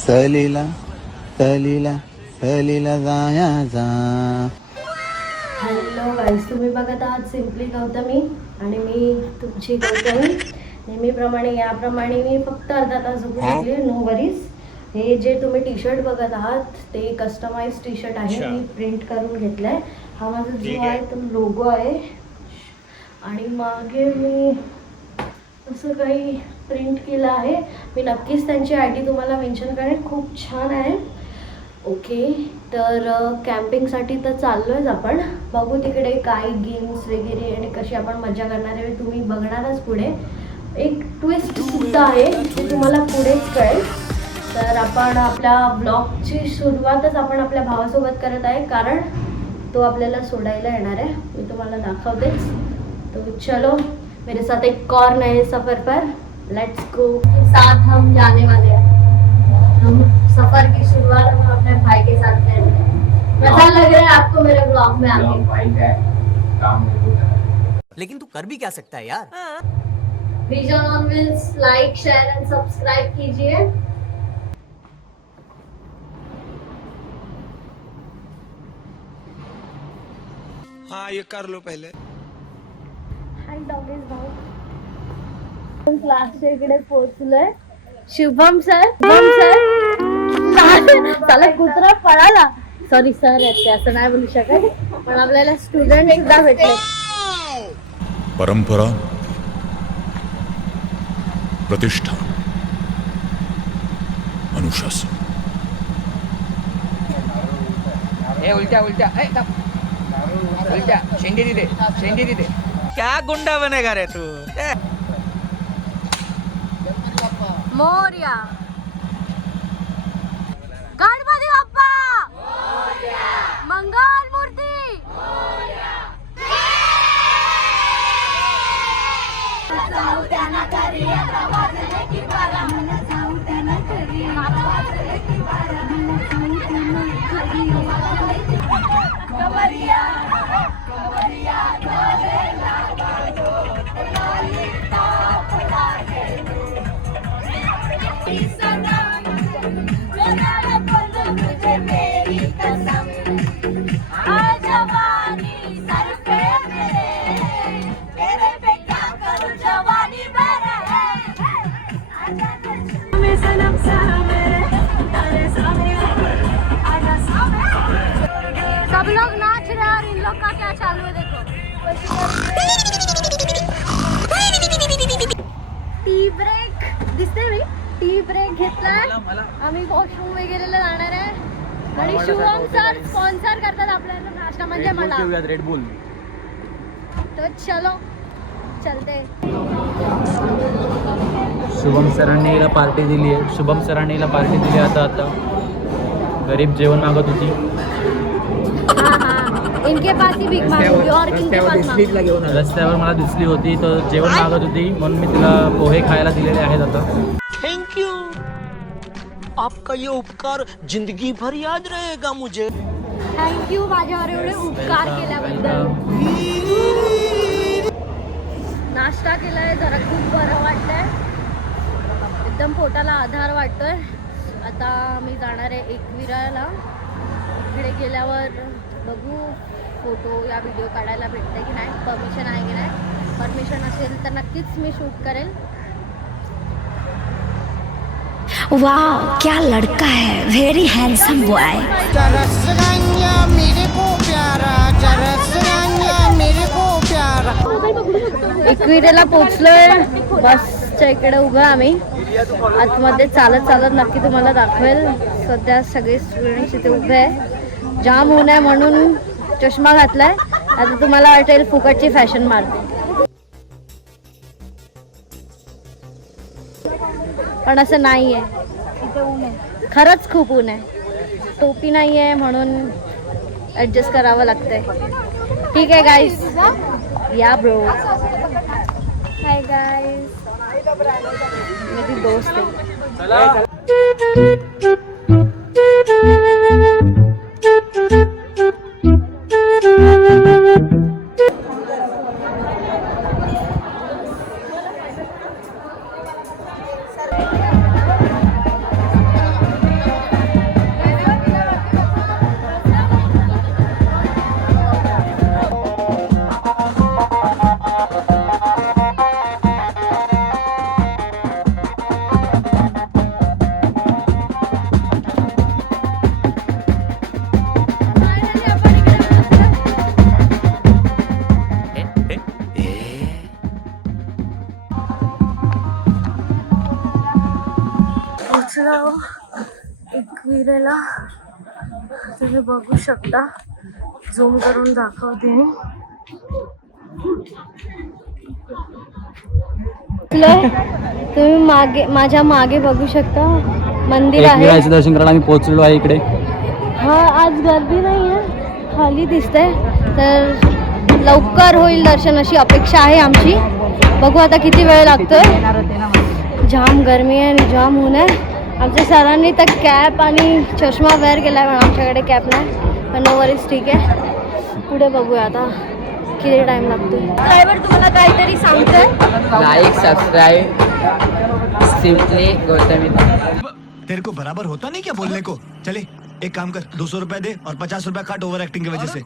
सहलीला सहलीला सहलीला जायचा. हॅलो गाईस, तुम्ही बघत आहात सिम्पली गौतमी आणि मी तुमची गौतमी. नेहमीप्रमाणे याप्रमाणे मी फक्त अर्धा तास झोपू शकले. No worries. हे जे तुम्ही टी शर्ट बघत आहात ते कस्टमाइज टी शर्ट आहे. मी प्रिंट करून घेतलाय. हा माझा जो आहे तो लोगो आहे आणि मागे मी असं काही प्रिंट केलं आहे. मी नक्कीच त्यांची ID तुम्हाला मेन्शन करेन. खूप छान आहे. ओके, तर कॅम्पिंगसाठी तर चाललो आहेच आपण. बघू तिकडे काय गेम्स वगैरे आणि कशी आपण मजा करणार आहे तुम्ही बघणारच पुढे. एक ट्विस्टसुद्धा आहे ते तुम्हाला पुढेच कळेल. तर आपण आपल्या ब्लॉगची सुरुवातच आपण आपल्या भावासोबत करत आहे, कारण तो आपल्याला सोडायला येणार आहे. मी तुम्हाला दाखवतेच. तो चलो मेरे साथ एक कॉर्न है सफ़र पर. Let's go. साथ हम जाने वाले हैं. हम सफ़र की शुरुआत हम अपने भाई के साथ करेंगे. कैसा लग रहा है आपको मेरे ब्लॉग में आके? लेकिन तू कर भी क्या सकता है यार. Vision on wheels like share end subscribe कीजिए. हाँ, ये कर लो पहले. हाय डॉगीज भाऊ. क्लासच्या इकडे पोहोचलोय. शुभम सर, चला कुत्रा पळाला. सॉरी सर आहेत ते, असं नाही बोलू शकत. पण आपल्याला स्टुडंट एकदा भेटले. परंपरा, प्रतिष्ठा, अनुशासन. उल्टा उल्टा उल्टा शेंडी तिथे. क्या गुंडा बनेगा रे तू. मोरया. गणपती बाप्पा मोरया. मंगल मूर्ती मोरया. सब लोग नाच रहे हैं और इन लोग का क्या चालू है देखो. टी ब्रेक दिसते मी. टी ब्रेक घेतलाय. आम्ही वॉशरूम वगैरेला जाणार आहे आणि शुभम सर स्पॉन्सर करतात आपल्याला नाश्ता म्हणजे मला. Red boule. तो चलो चलते. शुभम सरांनी हिला पार्टी दिली आहे. शुभम सरांनी हिला पार्टी दिली. आता गरीब जेवण मागत होती. इनके पास ही भीक मागूंगी और इनके पास मागूंगी. रस्त्यावर मला दिसली होती तर जेवण मागत होती म्हणून मी तिला पोहे खायला दिलेले आहेत. आता थैंक यू. आपका ये उपकार जिंदगी भर याद रहेगा मुझे. थँक्यू माझ्यावर एवढे उपकार केल्याबद्दल. नाश्ता केलाय, जरा खूप बरं वाटतंय. एकदम पोटाला आधार वाटतोय. आता मी जाणार आहे एकविराला. इकडे गेल्यावर बघू फोटो या व्हिडिओ काढायला भेटते की नाही, परमिशन आहे की नाही. परमिशन असेल तर नक्कीच मी शूट करेल. वाह क्या लड़का है, वेरी हैंडसम बॉय. एकविरेला पोहोचलोय. बसच्या इकडे उभं आम्ही. आतमध्ये चालत चालत नक्की तुम्हाला दाखवेल. सध्या सगळे स्टुडंट्स इथे उभे आहे. जाम ऊन आहे म्हणून चष्मा घातलाय. आता तुम्हाला वाटेल फुकटची फॅशन मारते, पण असं नाही आहे. इथे ऊन आहे, खरंच खूप ऊन आहे. टोपी नाही आहे म्हणून ॲडजस्ट करावं लागतंय. ठीक आहे गाईज, या ब्रो. हाय गाईज, मेरी दोस्त आहे. आलो एकविरेला. तुम्ही बघू शकता, झूम करून दाखवते मी. तुम्ही मागे, माझ्या मागे बघू शकता मंदिर आहे. एकविराचं दर्शन करायला आम्ही पोहोचलो आहे इकडे. हा, आज गर्दी नाही आहे, खाली दिसतंय, तर लवकर होईल दर्शन अशी अपेक्षा आहे आमची. बघू आता किती वेळ लागतोय. जाम गरमी आहे आणि जाम ऊन आहे. आमच्या सरांनी तर कॅप आणि चष्मा वेअर केला आहे, पण आमच्याकडे कॅप नाही. पण नो वरीज, ठीक आहे. पुढे बघूया आता किती टाइम लागतो. ड्रायव्हर तुम्हाला काहीतरी सांगतोय. Like subscribe simply Gautami. तेरे को बराबर होता नहीं क्या बोलने को? चले एक काम कर, 200 रुपया दे और 50 रुपया काट ओवर एक्टिंग की वजह से.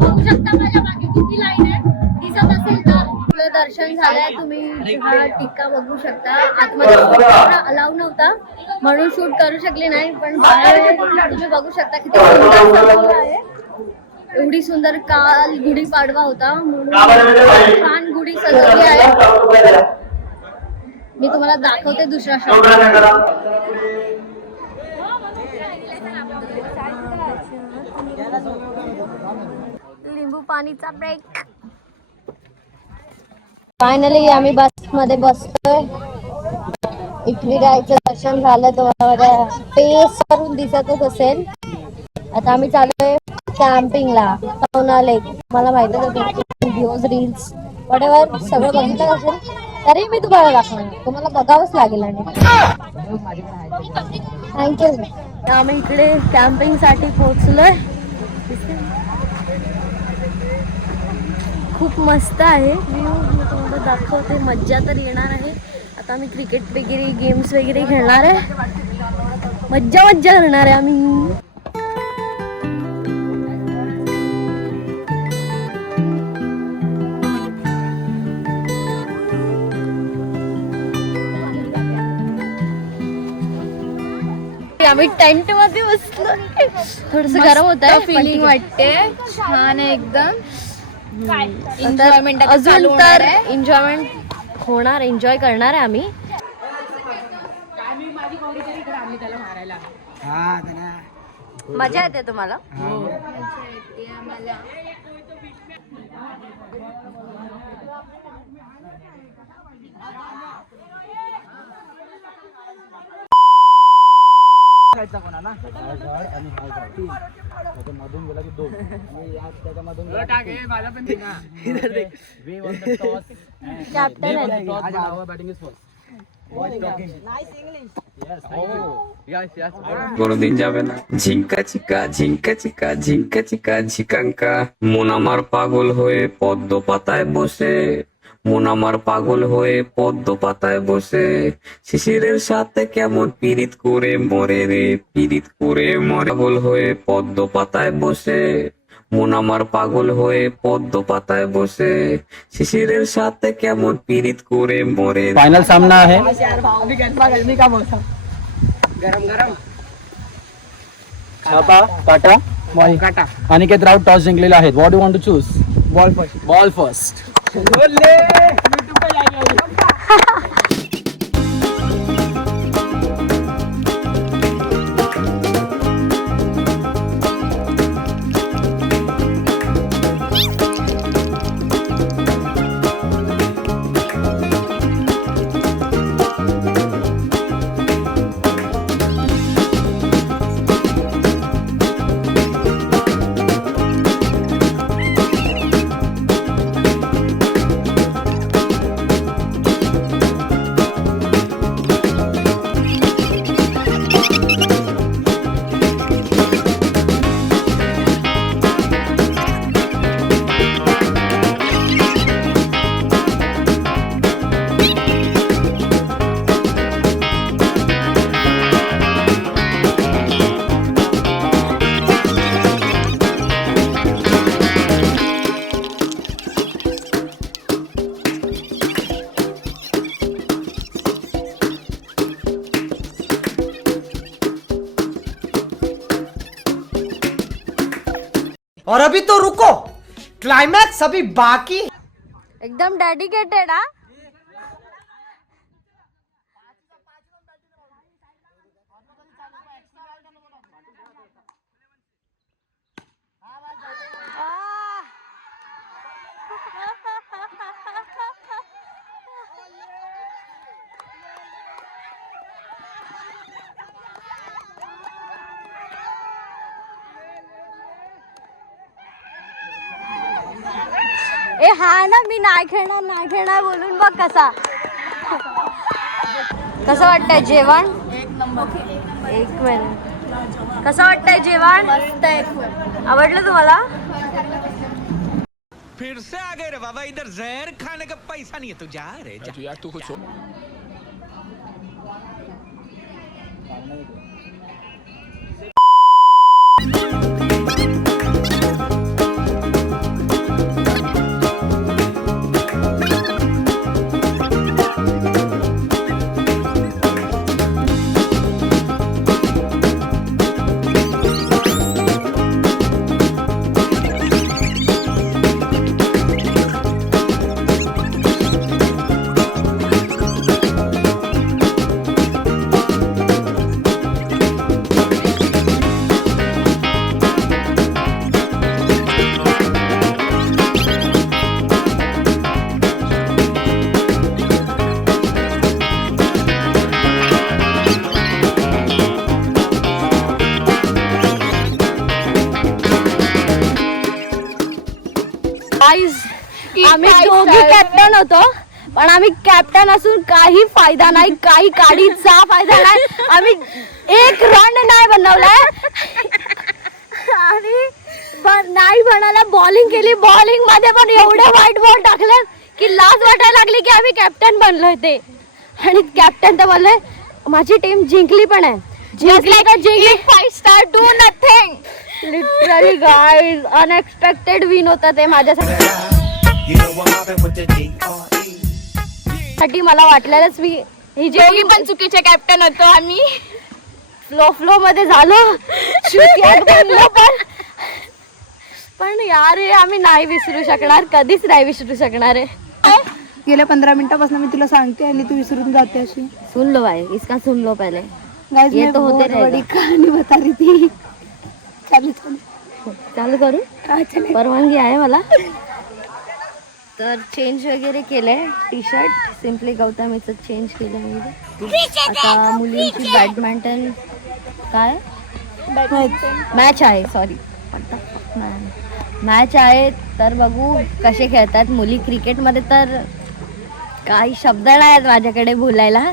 बघू शकता माझ्या मागे किती लाईन आहे, दिसत असेल तर. आपलं दर्शन झालंय. तुम्ही हा टिक्का बघू शकता. आतमध्ये अलाव नव्हता म्हणून शूट करू शकले नाही, पण बाहेर तुम्ही बघू शकता किती सुंदर सजवलं आहे. एवढी सुंदर. काल गुढीपाडवा होता म्हणून छान गुढी सजवली आहे. मी तुम्हाला दाखवते दुसरा शॉट. लिंबू पाणीचा ब्रेक. फायनली आम्ही बस मध्ये बसतोय. एकविराचं दर्शन झालं. तुम्हाला फेस करून दिसतच असेल. आता आम्ही चाललोय कॅम्पिंगला पवना लेक. मला माहितच होतं व्हिडिओज, रील्स, वॉटेवर सगळं बघितलं असेल, तरी मी तुम्हाला दाखवणार. तुम्हाला बघावंच लागेल. आणि थँक्यू. आम्ही इकडे कॅम्पिंगसाठी पोहोचलोय. खूप मस्त आहे व्ह्यू. मी तुम्हाला दाखवते. मज्जा तर येणार आहे. आता आम्ही क्रिकेट वगैरे गेम्स वगैरे खेळणार आहे. मज्जा करणार आहे आम्ही. आम्ही टेंट मध्ये बसलो. थोडस गरम होत आहे. फिलिंग वाटते. छान आहे एकदम. एन्जॉयमेंट अजून तर एन्जॉयमेंट होणार. एन्जॉय करणार आहे आम्ही. मजा येते तुम्हाला? मधून गेला की 2 त्याच्यामधून কোনদিন যাবে না ঝিঙ্কা চিকা ঝিঙ্কা চিকা ঝিঙ্কা চিকা ঝিকাঙ্কা মন আমার পাগল হয়ে পদ্ম পাতায় বসে মন আমার পাগল হয়ে পদ্ম পাতায় বসে শিশিরের সাথে কেমন পীড়িত করে মরে রে পীড়িত করে মরে পাগল হয়ে পদ্ম পাতায় বসে মন আমার পাগল হয়ে পদ্ম পাতায় বসে শিশিরের সাথে কেমন পীড়িত করে মরে। फाइनल सामना है छापा काटा काटा. अनिकेत राऊत टॉस जिंकलेला आहे. What you want to choose? Ball first. और अभी तो रुको, क्लाइमैक्स अभी बाकी. एकदम डेडिकेटेड हा. ए हा ना, मी नाही खेळणार बोलून बघ कसा. कसं वाटतंय जेवण? एक मिनिट. कसं वाटतंय जेवण? मस्त आहे. आवडलं तुम्हाला? फिर से आ गए रे बाबा, इधर जहर खाने का पैसा नहीं है. तू जा रे जा. यार तू कुछ आम्ही दोघी कॅप्टन होतो, पण आम्ही कॅप्टन असून काही फायदा नाही, काही काडीचा फायदा नाही. आम्ही एक रन नाही बनवलाय आणि नाही बनायला बॉलिंग केली. बॉलिंग मध्ये पण एवढे वाईट बॉल टाकले की लाज वाटायला लागली की आम्ही कॅप्टन बनलोय ते. आणि कॅप्टन तर बोलले माझी टीम जिंकली पण आहे. जिंकली 5 star do nothing. Literally guys unexpected win होतं ते माझ्यासाठी. मला वाटलेलंच मी ही जेवढी पण चुकीचे कॅप्टन होतो आम्ही. फ्लो मध्ये झालो पण यार हे आम्ही नाही विसरू शकणार, कधीच नाही विसरू शकणार आहे. गेल्या 15 मिनिटापासून मी तुला सांगते आणि तू विसरून जाते अशी. सुन लो भाई, इसका सुन लो पहले. गाइस ये मैं तो होते बहुत बड़ी रहेगा. कहानी बता रही थी. चालू करू? परवानगी आहे मला. तर चेंज वगैरे केलंय. टी शर्ट सिम्पली गौतमीचं चेंज केलं मी. आता मुलींची बॅडमिंटन काय मॅच आहे, सॉरी मॅच आहे. तर बघू कसे खेळतात मुली. क्रिकेटमध्ये तर काही शब्द नाही आहेत माझ्याकडे बोलायला.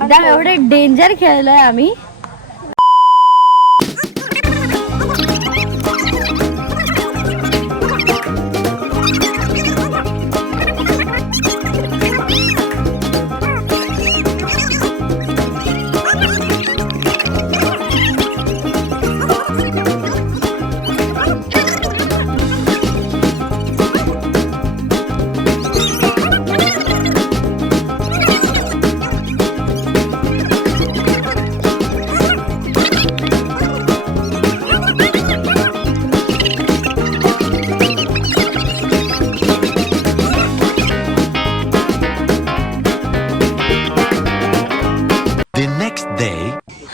एकदम एवढे डेंजर खेळलोय आम्ही.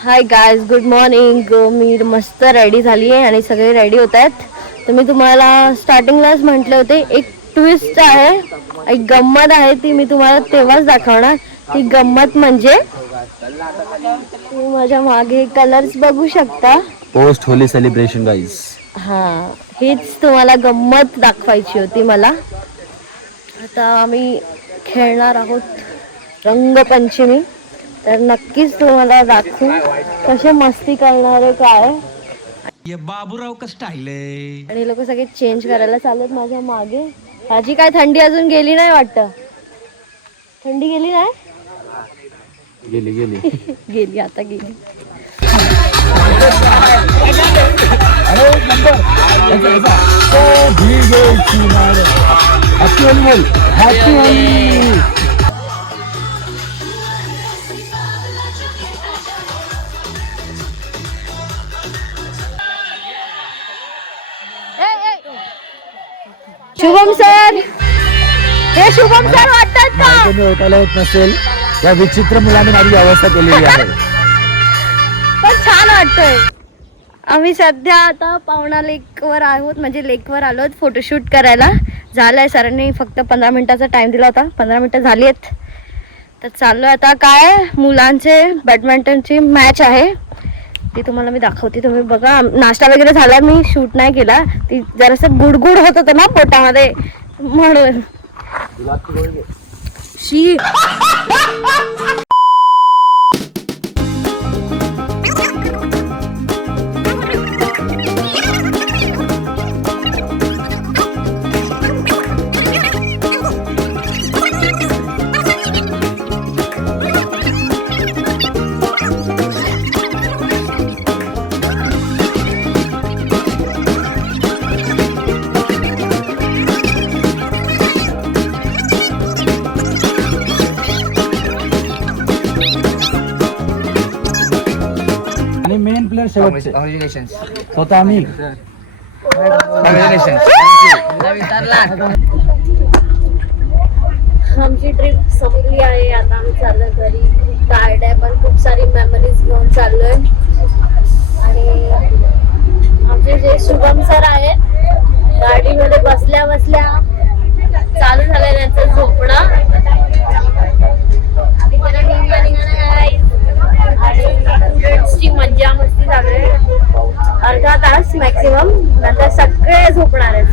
Hi guys, good morning. मी मस्त रेडी झाली आहे आणि सगळे रेडी होत आहेत. तर मी तुम्हाला स्टार्टिंगलाच म्हटले होते एक ट्विस्ट आहे, एक गंमत आहे, ती मी तुम्हाला तेव्हाच दाखवणार. ती गंमत म्हणजे तुम्ही माझ्या मागे कलर्स बघू शकता. Post Holy celebration guys. हां, हीच तुम्हाला गंमत दाखवायची होती मला. आता आम्ही खेळणार आहोत रंगपंचमी. तर नक्कीच तुम्हाला दाखवू कसे मस्ती करणारे काय. ये बाबूराव का स्टाईल आहे. आणि लोक सगळे चेंज करायला चालत माझ्या मागे. ह्याची काय थंडी अजून गेली नाही वाटतं. थंडी गेली नाही. गेली गेली आता गेली. हे शुभम सर वाटतात का? माहिती मी ओळखायला येत नसेल, या विचित्र मुलाने माझी अवस्था केलेली आहे. पण छान वाटतंय. आम्ही सध्या आता पावणा लेकवर आहोत, म्हणजे लेकवर आलो फोटोशूट करायला. झालंय, सरांनी फक्त 15 मिनिटाचा टाइम दिला होता, 15 मिनिटं झाली आहेत. तर चाललोय आता. काय मुलांचे बॅडमिंटनची मॅच आहे, ती तुम्हाला मी दाखवते, तुम्ही बघा. नाश्ता वगैरे झाला, मी शूट नाही केला. ती जरासं गुडगुड होत होतं ना पोटामध्ये, म्हणून. शी आणि मेन प्लेअर शेवटचे कॉंग्रॅच्युलेशन. स्वतः आम्ही. कॉंग्रॅच्युलेशन. आमची ट्रिप संपली आहे. आता आम्ही चाललोय घरी. खूप टायर्ड आहे, पण खूप सारी मेमरीज घेऊन चाललोय. आणि आमचे जे शुभम सर आहेत, गाडीमध्ये बसल्या बसल्या चालू झालंय त्यांचं झोपणं. आणि मज्जा मस्ती चालू आहे. अर्धा तास मॅक्सिमम, नंतर सगळे झोपणार आहेत.